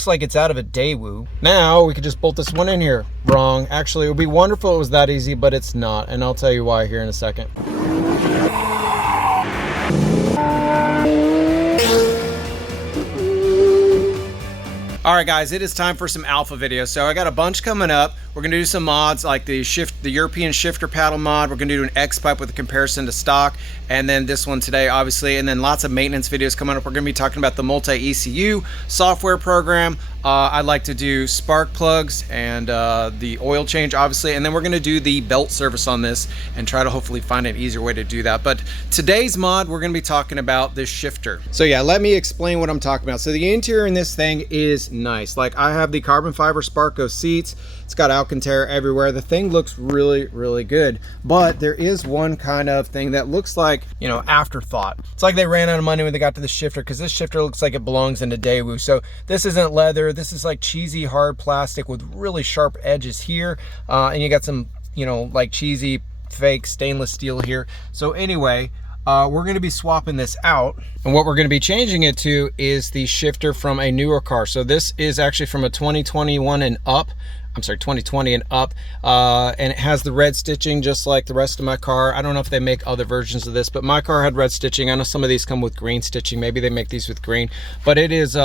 looks like it's out of a Daewoo. Now we could just bolt this one in here. Wrong. Actually, it would be wonderful if it was that easy, but it's not. And I'll tell you why here in a second. All right, guys, it is time for some Alfa videos. So I got a bunch coming up. We're gonna do some mods like the European shifter paddle mod. We're gonna do an X-pipe with a comparison to stock, and then this one today, obviously, and then lots of maintenance videos coming up. We're gonna be talking about the multi-ECU software program. I'd like to do spark plugs and the oil change, obviously, and then we're gonna do the belt service on this and try to hopefully find an easier way to do that. But today's mod, we're gonna be talking about this shifter. So yeah, let me explain what I'm talking about. So the interior in this thing is nice. Like, I have the carbon fiber Sparco seats. It's got Alcantara everywhere. The thing looks really, really good. But there is one kind of thing that looks like, you know, afterthought. It's like they ran out of money when they got to the shifter, because this shifter looks like it belongs in a Daewoo. So this isn't leather. This is like cheesy hard plastic with really sharp edges here. And you got some, you know, like cheesy fake stainless steel here. So anyway, we're going to be swapping this out, and what we're going to be changing it to is the shifter from a newer car. So this is actually from a 2021 and up. I'm sorry, 2020 and up, and it has the red stitching just like the rest of my car. I don't know if they make other versions of this, but my car had red stitching. I know some of these come with green stitching. Maybe they make these with green, but it is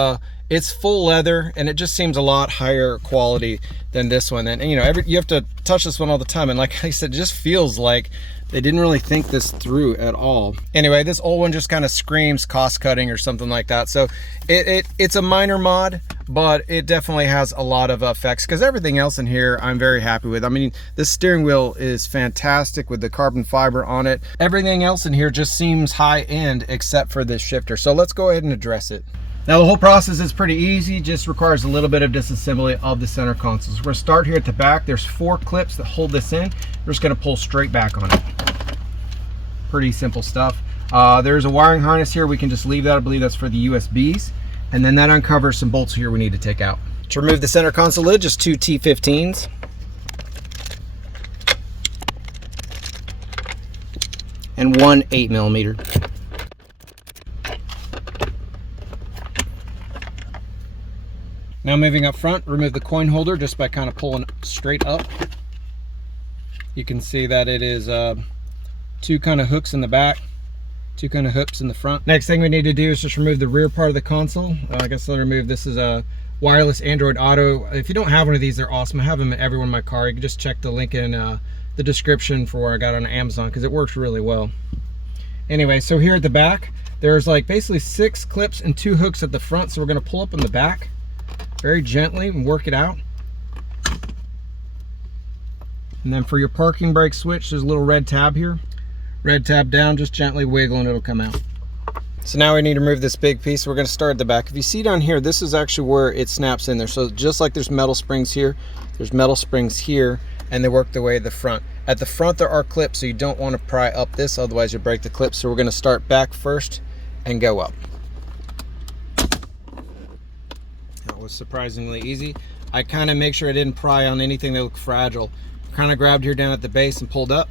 it's full leather, and it just seems a lot higher quality than this one. And you know, you have to touch this one all the time, and like I said, it just feels like they didn't really think this through at all. Anyway, this old one just kind of screams cost cutting or something like that. So it's a minor mod, but it definitely has a lot of effects, because everything else in here I'm very happy with. I mean, this steering wheel is fantastic with the carbon fiber on it. Everything else in here just seems high end except for this shifter. So let's go ahead and address it. Now the whole process is pretty easy, just requires a little bit of disassembly of the center console. So we're gonna start here at the back. There's 4 clips that hold this in. We're just gonna pull straight back on it. Pretty simple stuff. There's a wiring harness here. We can just leave that. I believe that's for the USBs. And then that uncovers some bolts here we need to take out. To remove the center console lid, just 2 T15s. And 1 8mm. Now moving up front, remove the coin holder just by kind of pulling straight up. You can see that it is 2 kind of hooks in the back, 2 kind of hooks in the front. Next thing we need to do is just remove the rear part of the console. I guess I'll remove, this is a wireless Android Auto. If you don't have one of these, they're awesome. I have them in every one of my car. You can just check the link in the description for where I got on Amazon, because it works really well. Anyway, so here at the back, there's like basically 6 clips and 2 hooks at the front. So we're gonna pull up in the back very gently and work it out. And then for your parking brake switch, there's a little red tab here. Red tab down, just gently wiggle and it'll come out. So now we need to remove this big piece. We're going to start at the back. If you see down here, this is actually where it snaps in there. So just like there's metal springs here, there's metal springs here, and they work their way to the front. At the front there are clips, so you don't want to pry up this, otherwise you'll break the clips. So we're going to start back first and go up. That was surprisingly easy. I kind of make sure I didn't pry on anything that looked fragile. Kind of grabbed here down at the base and pulled up.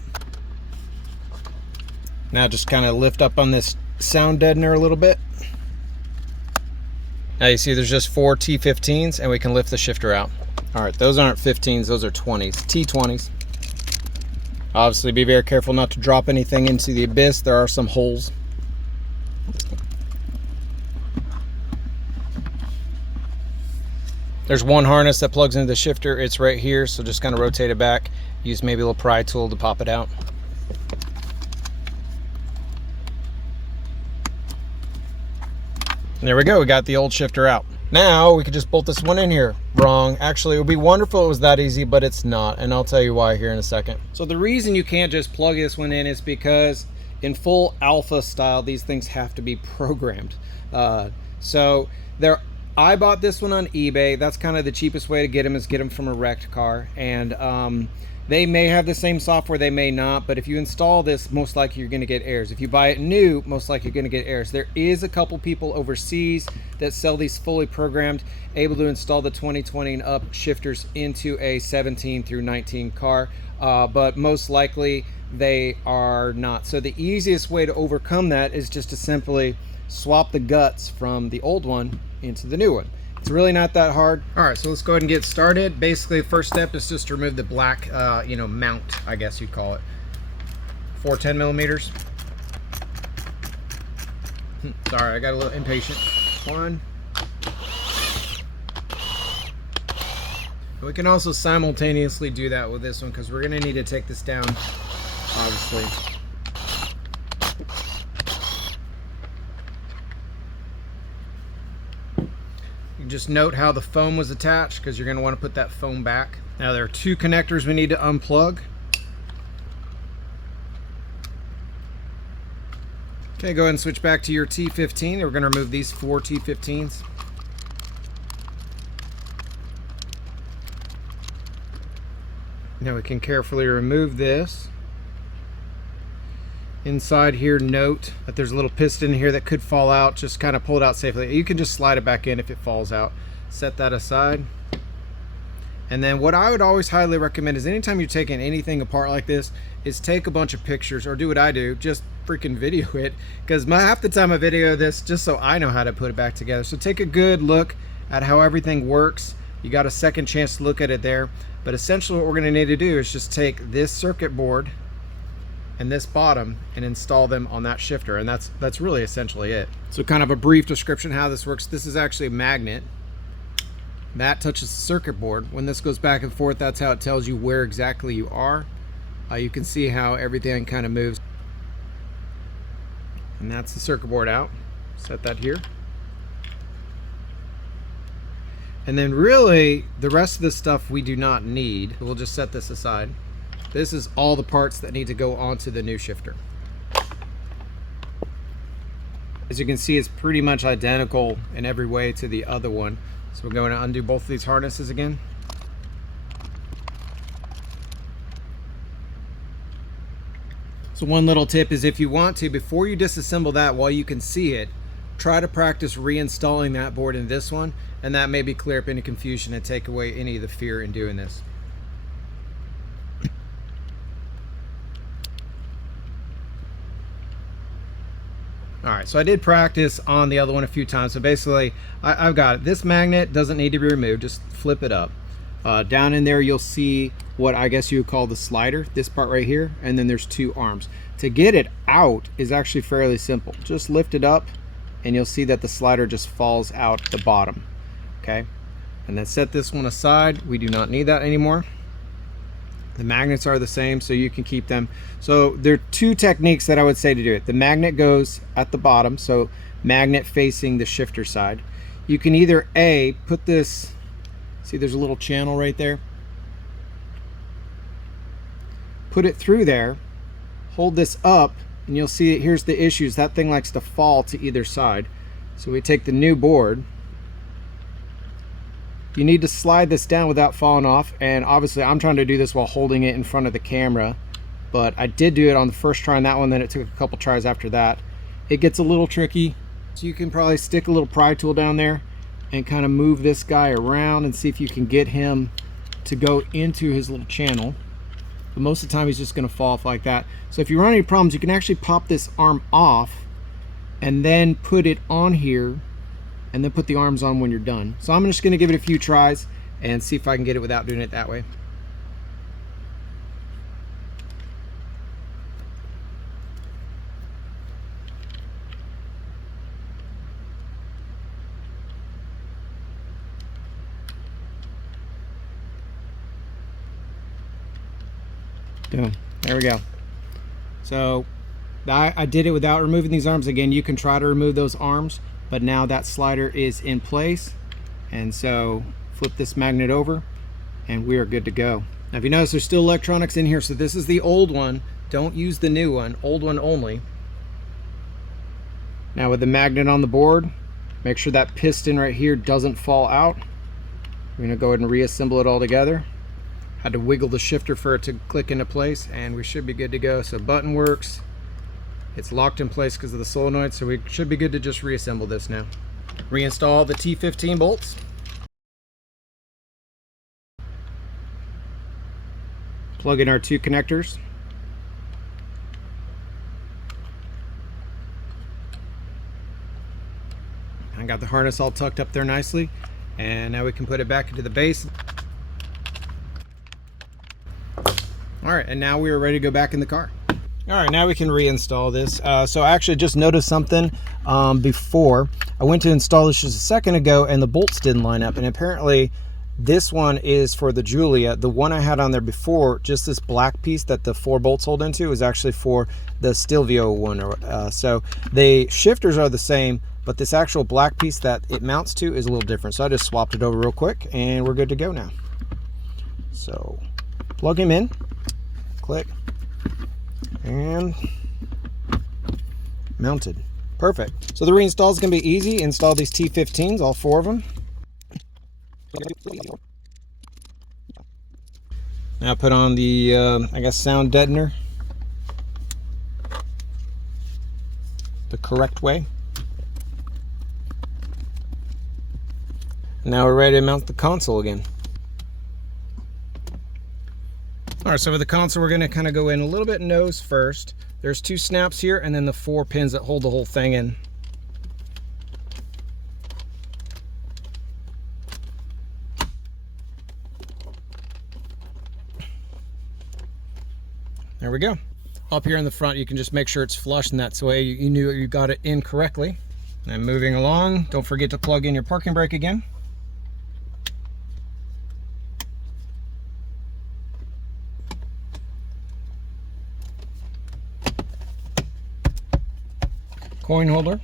Now just kind of lift up on this sound deadener a little bit. Now you see there's just 4 T15s, and we can lift the shifter out. All right, those aren't 15s, those are 20s, T20s. Obviously be very careful not to drop anything into the abyss. There are some holes. There's one harness that plugs into the shifter. It's right here, so just kind of rotate it back. Use maybe a little pry tool to pop it out. And there we go, we got the old shifter out. Now we could just bolt this one in here. Wrong. Actually, it would be wonderful if it was that easy, but it's not, and I'll tell you why here in a second. So the reason you can't just plug this one in is because in full Alfa style, these things have to be programmed. I bought this one on eBay. That's kind of the cheapest way to get them, is get them from a wrecked car. And they may have the same software, they may not, but if you install this, most likely you're gonna get errors. If you buy it new, most likely you're gonna get errors. There is a couple people overseas that sell these fully programmed, able to install the 2020 and up shifters into a 17 through 19 car, but most likely they are not. So the easiest way to overcome that is just to simply swap the guts from the old one into the new one. It's really not that hard. All right, so let's go ahead and get started. Basically, the first step is just to remove the black, mount, I guess you'd call it. 410 millimeters. Sorry, I got a little impatient. One. We can also simultaneously do that with this one because we're going to need to take this down, obviously. Just note how the foam was attached because you're going to want to put that foam back. Now there are two connectors we need to unplug. Okay, go ahead and switch back to your T15. We're going to remove these 4 T15s. Now we can carefully remove this. Inside here, note that there's a little piston here that could fall out. Just kind of pull it out safely. You can just slide it back in if it falls out. Set that aside. And then what I would always highly recommend is anytime you're taking anything apart like this, is take a bunch of pictures, or do what I do, just freaking video it. Because half the time I video this just so I know how to put it back together. So take a good look at how everything works. You got a second chance to look at it there. But essentially what we're going to need to do is just take this circuit board and this bottom and install them on that shifter, and that's really essentially it. So kind of a brief description how this works. This is actually a magnet that touches the circuit board. When this goes back and forth, that's how it tells you where exactly you are. You can see how everything kind of moves, and that's the circuit board out. Set that here. And then really the rest of this stuff we do not need. We'll just set this aside. This is all the parts that need to go onto the new shifter. As you can see, it's pretty much identical in every way to the other one. So we're going to undo both of these harnesses again. So one little tip is, if you want to, before you disassemble that while you can see it, try to practice reinstalling that board in this one, and that maybe clear up any confusion and take away any of the fear in doing this. All right, so I did practice on the other one a few times. So basically, I've got it. This magnet doesn't need to be removed. Just flip it up. Down in there, you'll see what I guess you would call the slider, this part right here, and then there's two arms. To get it out is actually fairly simple. Just lift it up, and you'll see that the slider just falls out the bottom. Okay, and then set this one aside. We do not need that anymore. The magnets are the same, so you can keep them. So there are two techniques that I would say to do it. The magnet goes at the bottom, so magnet facing the shifter side. You can either put this, see there's a little channel right there. Put it through there, hold this up, and you'll see here's the issues. That thing likes to fall to either side. So we take the new board. You need to slide this down without falling off, and obviously I'm trying to do this while holding it in front of the camera, but I did do it on the first try on that one, then it took a couple tries after that. It gets a little tricky, so you can probably stick a little pry tool down there and kind of move this guy around and see if you can get him to go into his little channel. But most of the time he's just going to fall off like that. So if you run any problems, you can actually pop this arm off and then put it on here, and then put the arms on when you're done. So I'm just going to give it a few tries and see if I can get it without doing it that way. Boom. There we go. So I did it without removing these arms. Again, you can try to remove those arms, but now that slider is in place, and so flip this magnet over and we are good to go. Now if you notice, there's still electronics in here, so this is the old one. Don't use the new one, old one only. Now with the magnet on the board, make sure that piston right here doesn't fall out. We're gonna go ahead and reassemble it all together. Had to wiggle the shifter for it to click into place, and we should be good to go. So button works. It's locked in place because of the solenoid, so we should be good to just reassemble this now. Reinstall the T15 bolts. Plug in our two connectors. I got the harness all tucked up there nicely. And now we can put it back into the base. All right, and now we are ready to go back in the car. All right, now we can reinstall this. So I actually just noticed something before. I went to install this just a second ago and the bolts didn't line up. And apparently this one is for the Giulia. The one I had on there before, just this black piece that the 4 bolts hold into, is actually for the Stelvio one. So the shifters are the same, but this actual black piece that it mounts to is a little different. So I just swapped it over real quick and we're good to go now. So plug him in, click, and mounted. Perfect. So the reinstall is going to be easy. Install these T15s, all 4 of them. Now put on the, I guess, sound deadener the correct way. Now we're ready to mount the console again. All right, so for the console, we're gonna kind of go in a little bit nose first. There's 2 snaps here and then the 4 pins that hold the whole thing in. There we go. Up here in the front, you can just make sure it's flush, and that's the way you knew you got it in correctly. And moving along, don't forget to plug in your parking brake again. Coin holder.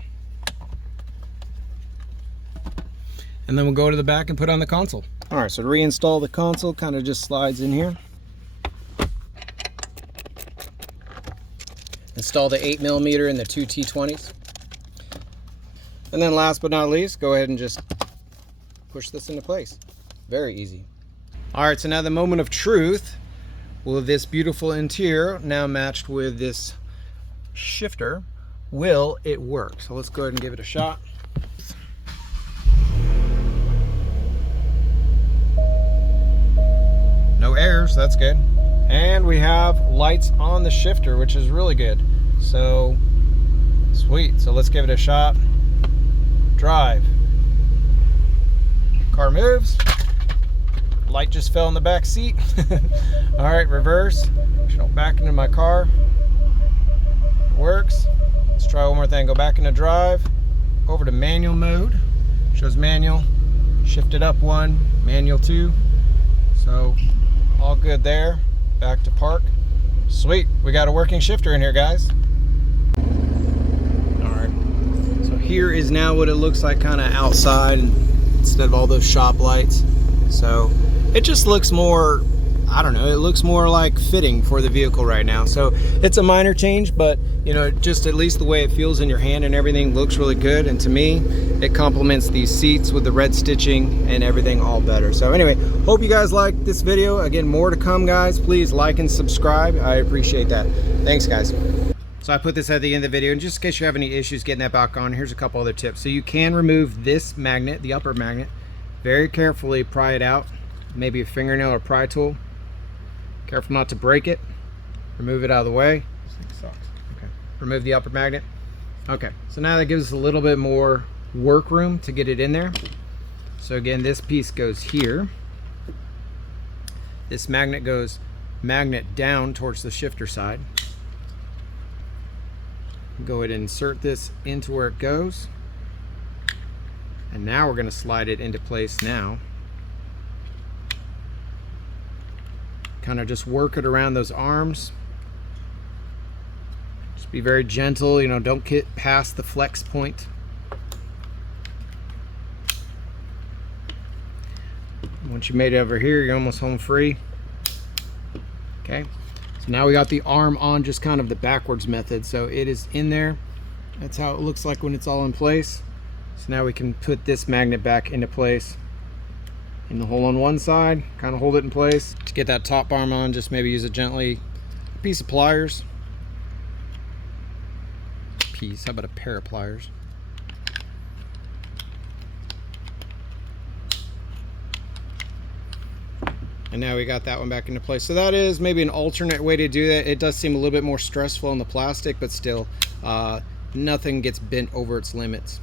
And then we'll go to the back and put on the console. All right, so to reinstall the console, kind of just slides in here. Install the 8mm and the 2 T20s. And then last but not least, go ahead and just push this into place. Very easy. All right, so now the moment of truth. Will this beautiful interior, now matched with this shifter, will it work? So let's go ahead and give it a shot. No errors, that's good. And we have lights on the shifter, which is really good. So sweet. So let's give it a shot. Drive. Car moves. Light just fell in the back seat. All right, reverse. Go back into my car. It works. Let's try one more thing. Go back into drive. Over to manual mode. Shows manual. Shift it up 1, manual 2. So all good there. Back to park. Sweet. We got a working shifter in here, guys. All right. So here is now what it looks like kind of outside instead of all those shop lights. So it just looks more, I don't know, it looks more like fitting for the vehicle right now. So it's a minor change, but you know, just at least the way it feels in your hand and everything looks really good. And to me, it complements these seats with the red stitching and everything all better. So anyway, hope you guys liked this video. Again, more to come, guys. Please like and subscribe. I appreciate that. Thanks, guys. So I put this at the end of the video, and just in case you have any issues getting that back on, here's a couple other tips. So you can remove this magnet, the upper magnet, very carefully pry it out, maybe a fingernail or pry tool. Careful not to break it. Remove it out of the way. This thing sucks. Okay. Remove the upper magnet. Okay, so now that gives us a little bit more work room to get it in there. So again, this piece goes here. This magnet goes magnet down towards the shifter side. Go ahead and insert this into where it goes. And now we're going to slide it into place now. Kind of just work it around those arms. Just be very gentle, you know, don't get past the flex point. Once you made it over here, you're almost home free. Okay, so now we got the arm on just kind of the backwards method. So it is in there. That's how it looks like when it's all in place. So now we can put this magnet back into place in the hole on one side, kind of hold it in place. To get that top arm on, just maybe use it gently. A piece of pliers. How about a pair of pliers? And now we got that one back into place. So that is maybe an alternate way to do that. It does seem a little bit more stressful on the plastic, but still nothing gets bent over its limits.